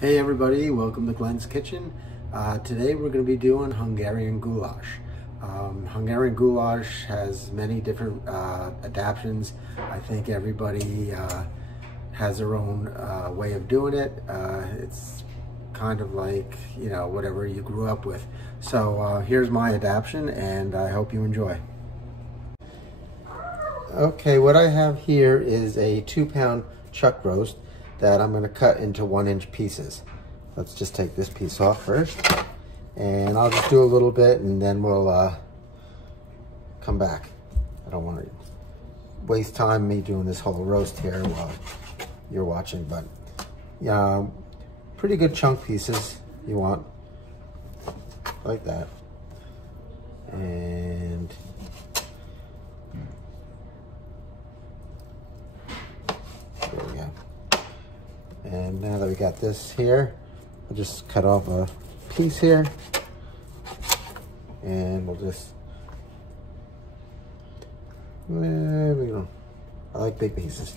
Hey everybody, welcome to Glenn's Kitchen. Today we're going to be doing Hungarian Goulash. Hungarian Goulash has many different adaptations. I think everybody has their own way of doing it. It's kind of like, you know, whatever you grew up with. So here's my adaptation and I hope you enjoy. Okay, what I have here is a 2-pound chuck roast that I'm going to cut into 1-inch pieces. Let's just take this piece off first, and I'll just do a little bit and then we'll come back. I don't want to waste time me doing this whole roast here while you're watching, but yeah, pretty good chunk pieces you want, like that. And there we go. And now that we got this here, I'll just cut off a piece here, and we'll just, there we go. I like big pieces.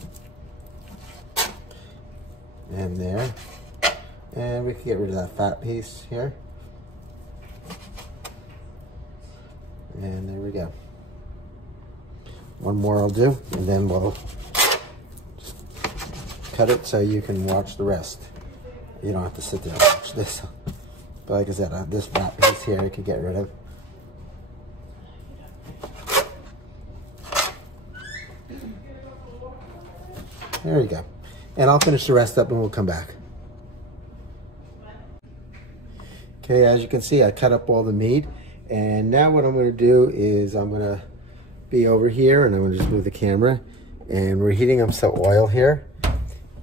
And there. And we can get rid of that fat piece here. And there we go. One more I'll do, and then we'll cut it so you can watch the rest. You don't have to sit there and watch this. But like I said, I have this fat piece here I can get rid of. There you go. And I'll finish the rest up and we'll come back. Okay, as you can see, I cut up all the meat. And now what I'm going to do is I'm going to be over here, and I'm going to just move the camera. And we're heating up some oil here.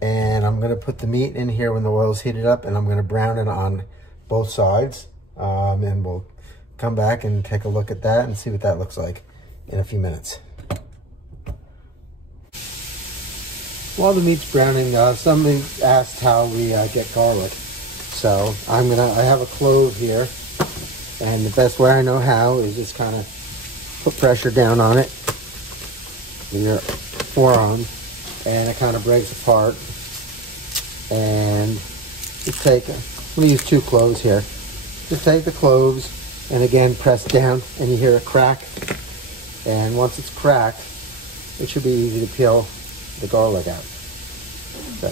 And I'm going to put the meat in here when the oil's heated up, and I'm going to brown it on both sides. And we'll come back and take a look at that and see what that looks like in a few minutes. While the meat's browning, somebody asked how we get garlic. So I have a clove here, and the best way I know how is just kind of put pressure down on it with your forearm, and it kind of breaks apart. And just take, I'm going to use 2 cloves here. Just take the cloves and again press down, and you hear a crack. And once it's cracked, it should be easy to peel the garlic out. So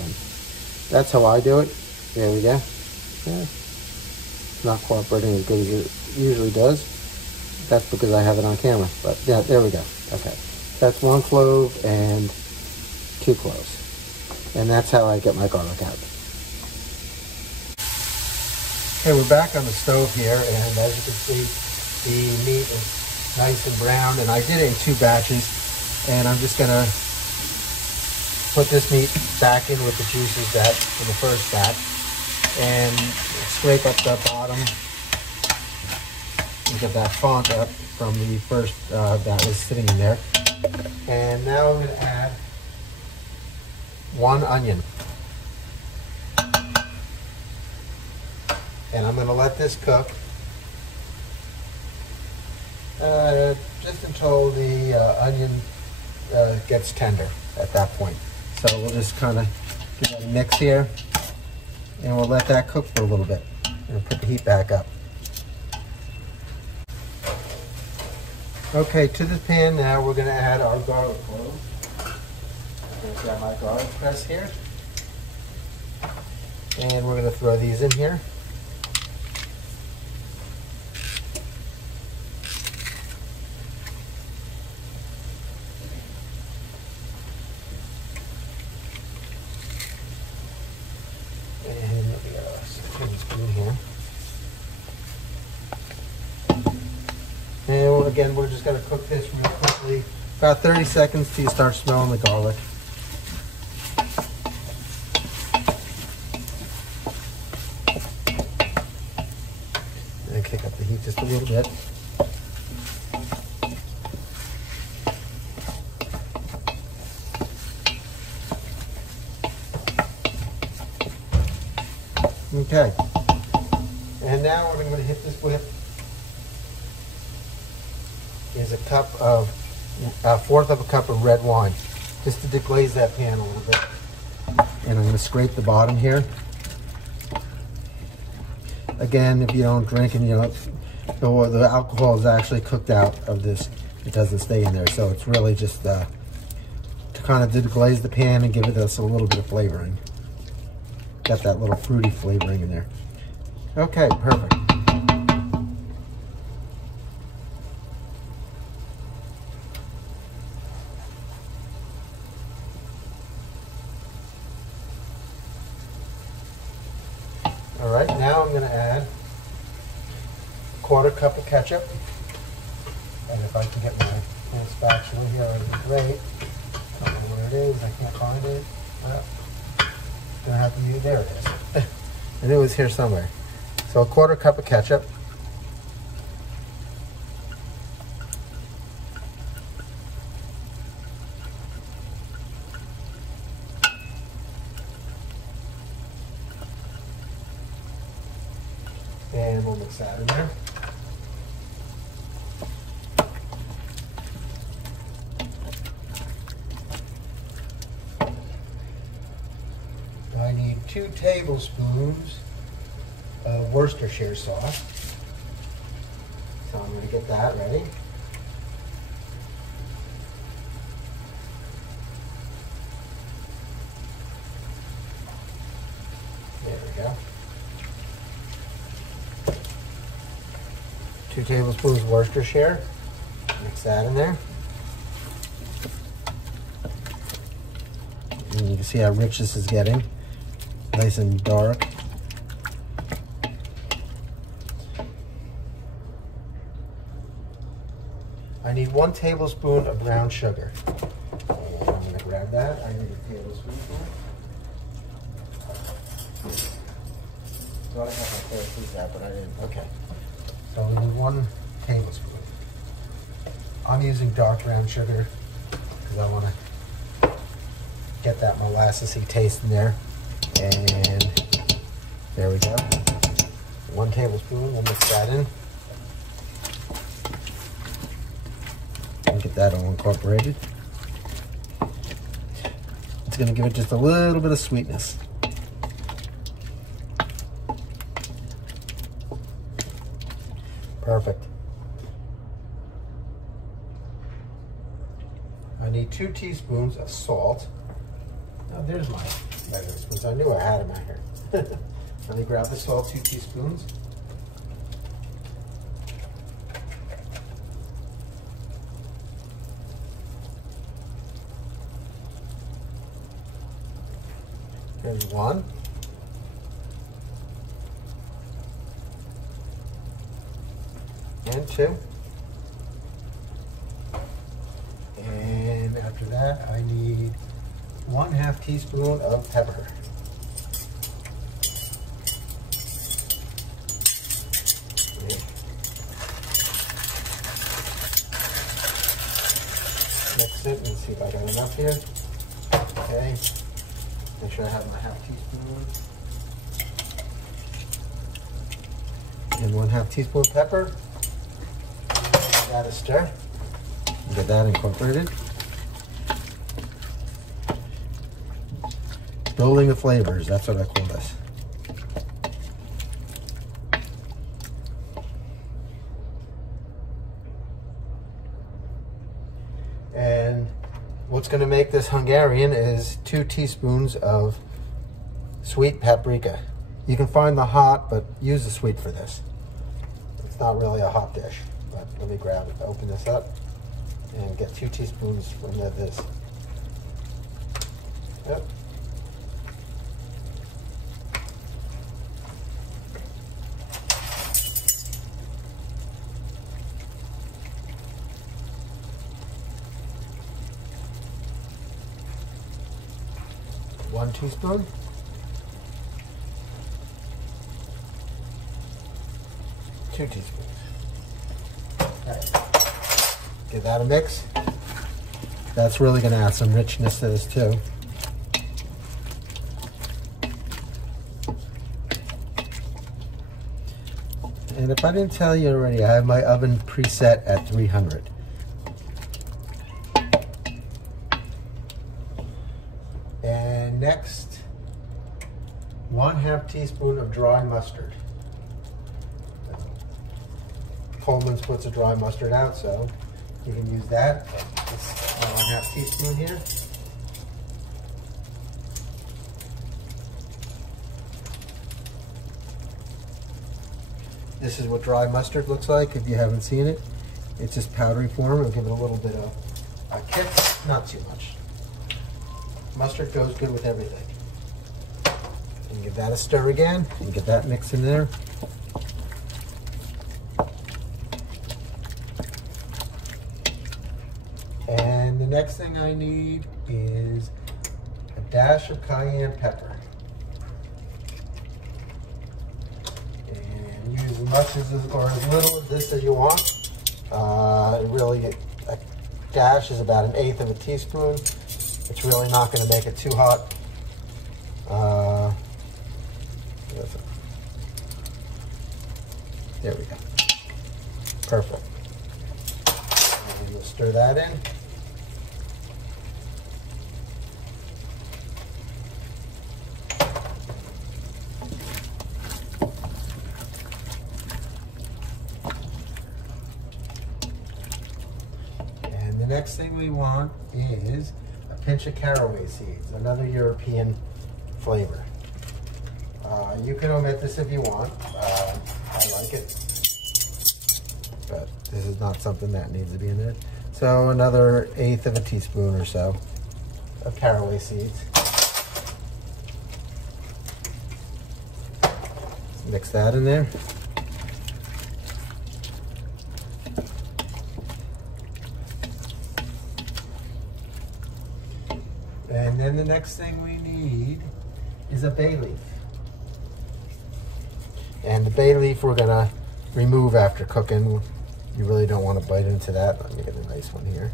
that's how I do it. There we go. Yeah. It's not cooperating as good as it usually does. That's because I have it on camera. But yeah, there we go. Okay. That's 1 clove and 2 cloves. And that's how I get my garlic out. Okay, we're back on the stove here, and as you can see, the meat is nice and brown, and I did it in 2 batches, and I'm just gonna put this meat back in with the juices that in the first batch, and scrape up the bottom and get that font up from the first that was sitting in there. And now I'm gonna add 1 onion. And I'm going to let this cook just until the onion gets tender at that point. So we'll just kind of give that a mix here, and we'll let that cook for a little bit. And put the heat back up. Okay, to this pan now we're going to add our garlic cloves. I've got my garlic press here, and we're going to throw these in here. And we got a tablespoon here. And again, we're just going to cook this real quickly, about 30 seconds till you start smelling the garlic. Kick up the heat just a little bit. Okay. And now what I'm going to hit this with is a 1/4 of a cup of red wine, just to deglaze that pan a little bit. And I'm going to scrape the bottom here. again, if you don't drink and the alcohol is actually cooked out of this, it doesn't stay in there. So it's really just to kind of deglaze the pan and give it us a little bit of flavoring. Got that little fruity flavoring in there. Okay, perfect. All right, now I'm going to add a 1/4 cup of ketchup. And if I can get my spatula here, it would be great. I don't know where it is. I can't find it. Well, gonna have to use, there it is. And it was here somewhere. So a 1/4 cup of ketchup. And we'll mix that in there. I need 2 tablespoons of Worcestershire sauce. So I'm going to get that ready. There we go. 2 tablespoons Worcestershire. Mix that in there. And you can see how rich this is getting. Nice and dark. I need 1 tablespoon of brown sugar. And I'm going to grab that. I need a tablespoon. Thought I had my first piece out, but I didn't. Okay. So we need 1 tablespoon. I'm using dark brown sugar because I want to get that molassesy taste in there. And there we go. 1 tablespoon. We'll mix that in. And get that all incorporated. It's going to give it just a little bit of sweetness. Perfect. I need 2 teaspoons of salt. Now there's my measuring spoons. I knew I had them out here. Let me grab the salt, 2 teaspoons. There's 1. And 2. And after that, I need 1/2 teaspoon of pepper. Mix it and see if I got enough here. Okay. Make sure I have my 1/2 teaspoon. And 1/2 teaspoon pepper. Give that a stir. Get that incorporated. Building the flavors, that's what I call this. And what's going to make this Hungarian is 2 teaspoons of sweet paprika. You can find the hot, but use the sweet for this. It's not really a hot dish, but let me grab it, open this up, and get 2 teaspoons from this. Yep. One teaspoon. 2 teaspoons. All right. Give that a mix. That's really going to add some richness to this too. And if I didn't tell you already, I have my oven preset at 300. And next, 1/2 teaspoon of dry mustard. Coleman's puts a dry mustard out, so you can use that. Just 1/2 teaspoon here. This is what dry mustard looks like if you haven't seen it. It's just powdery form. It'll give it a little bit of a kick, not too much. Mustard goes good with everything. And give that a stir again and get that mixed in there. And the next thing I need is a dash of cayenne pepper. And use as much or as little of this as you want. Really, a dash is about 1/8 of a teaspoon. It's really not going to make it too hot. There we go. Perfect. And we'll stir that in. And the next thing we want is a pinch of caraway seeds, another European flavor. You can omit this if you want. I like it, but this is not something that needs to be in there. So another 1/8 of a teaspoon or so of caraway seeds. Mix that in there. And then the next thing we need is a bay leaf. And the bay leaf we're gonna remove after cooking. You really don't want to bite into that. Let me get a nice one here.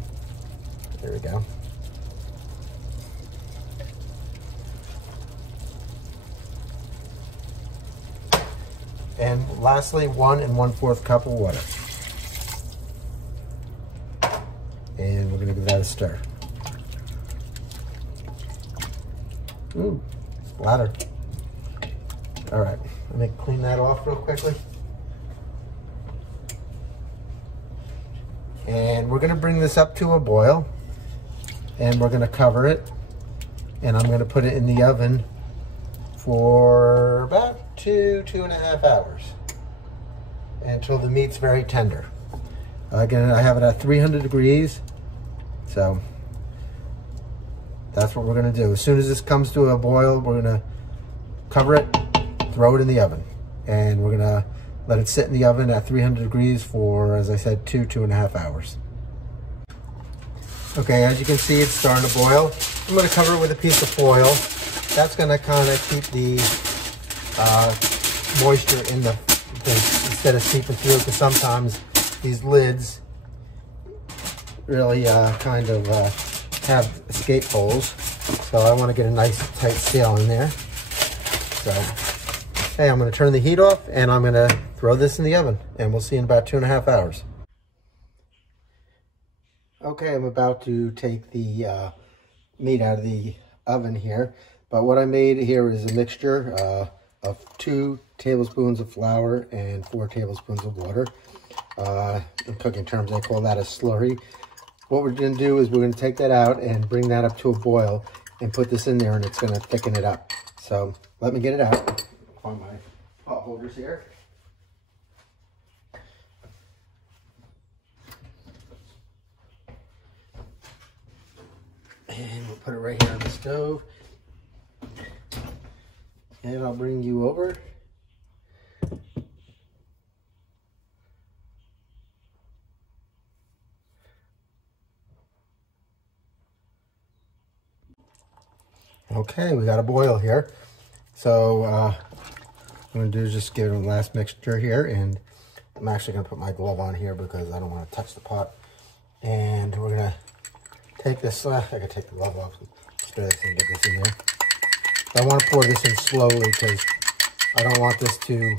There we go. And lastly, 1 1/4 cup of water. And we're gonna give that a stir. Ooh, splatter. All right, let me clean that off real quickly. And we're gonna bring this up to a boil, and we're gonna cover it, and I'm gonna put it in the oven for about 2.5 hours until the meat's very tender. Again, I have it at 300 degrees, so that's what we're gonna do. As soon as this comes to a boil, we're gonna cover it, throw it in the oven, and we're gonna let it sit in the oven at 300 degrees for, as I said, 2.5 hours. Okay, as you can see, it's starting to boil. I'm gonna cover it with a piece of foil. That's gonna kind of keep the moisture in the thing instead of seeping through, because sometimes these lids really kind of have escape holes. So I want to get a nice tight seal in there. So, hey, I'm going to turn the heat off and I'm going to throw this in the oven, and we'll see in about 2.5 hours. Okay, I'm about to take the meat out of the oven here, but what I made here is a mixture of 2 tablespoons of flour and 4 tablespoons of water. In cooking terms, they call that a slurry. What we're going to do is we're going to take that out and bring that up to a boil and put this in there, and it's going to thicken it up. So let me get it out on my pot holders here. And we'll put it right here on the stove. And I'll bring you over. Okay, we got a boil here. So what I'm going to do is just give it a last mixture here, and I'm actually going to put my glove on here because I don't want to touch the pot. And we're going to take this, I can take the glove off and spray this and get this in there. I want to pour this in slowly because I don't want this to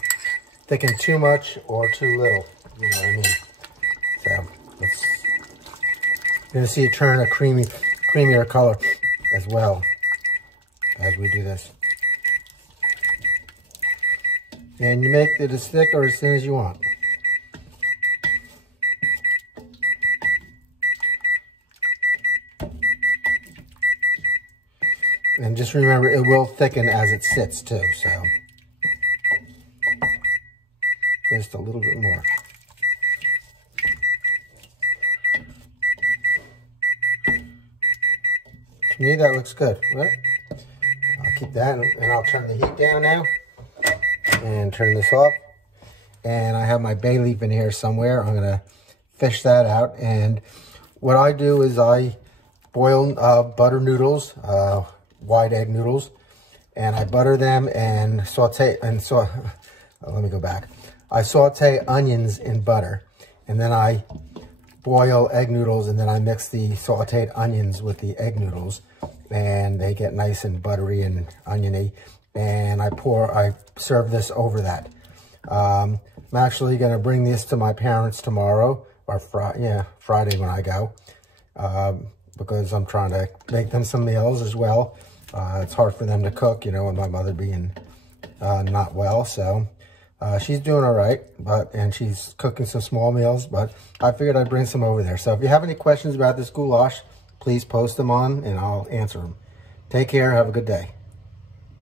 thicken too much or too little, you know what I mean? So you're going to see it turn a creamier color as well as we do this. And you make it as thick or as thin as you want. And just remember, it will thicken as it sits too, so. Just a little bit more. To me, that looks good. Well, I'll keep that, and I'll turn the heat down now. And turn this off. And I have my bay leaf in here somewhere. I'm gonna fish that out. And what I do is I boil butter noodles, wide egg noodles, and I butter them and saute, let me go back. I saute onions in butter, and then I boil egg noodles, and then I mix the sauteed onions with the egg noodles, and they get nice and buttery and oniony, and I serve this over that. I'm actually gonna bring this to my parents tomorrow, or Friday when I go, because I'm trying to make them some meals as well. It's hard for them to cook, you know, with my mother being not well, so she's doing all right, and she's cooking some small meals, but I figured I'd bring some over there. So if you have any questions about this goulash, please post them on and I'll answer them. Take care, have a good day.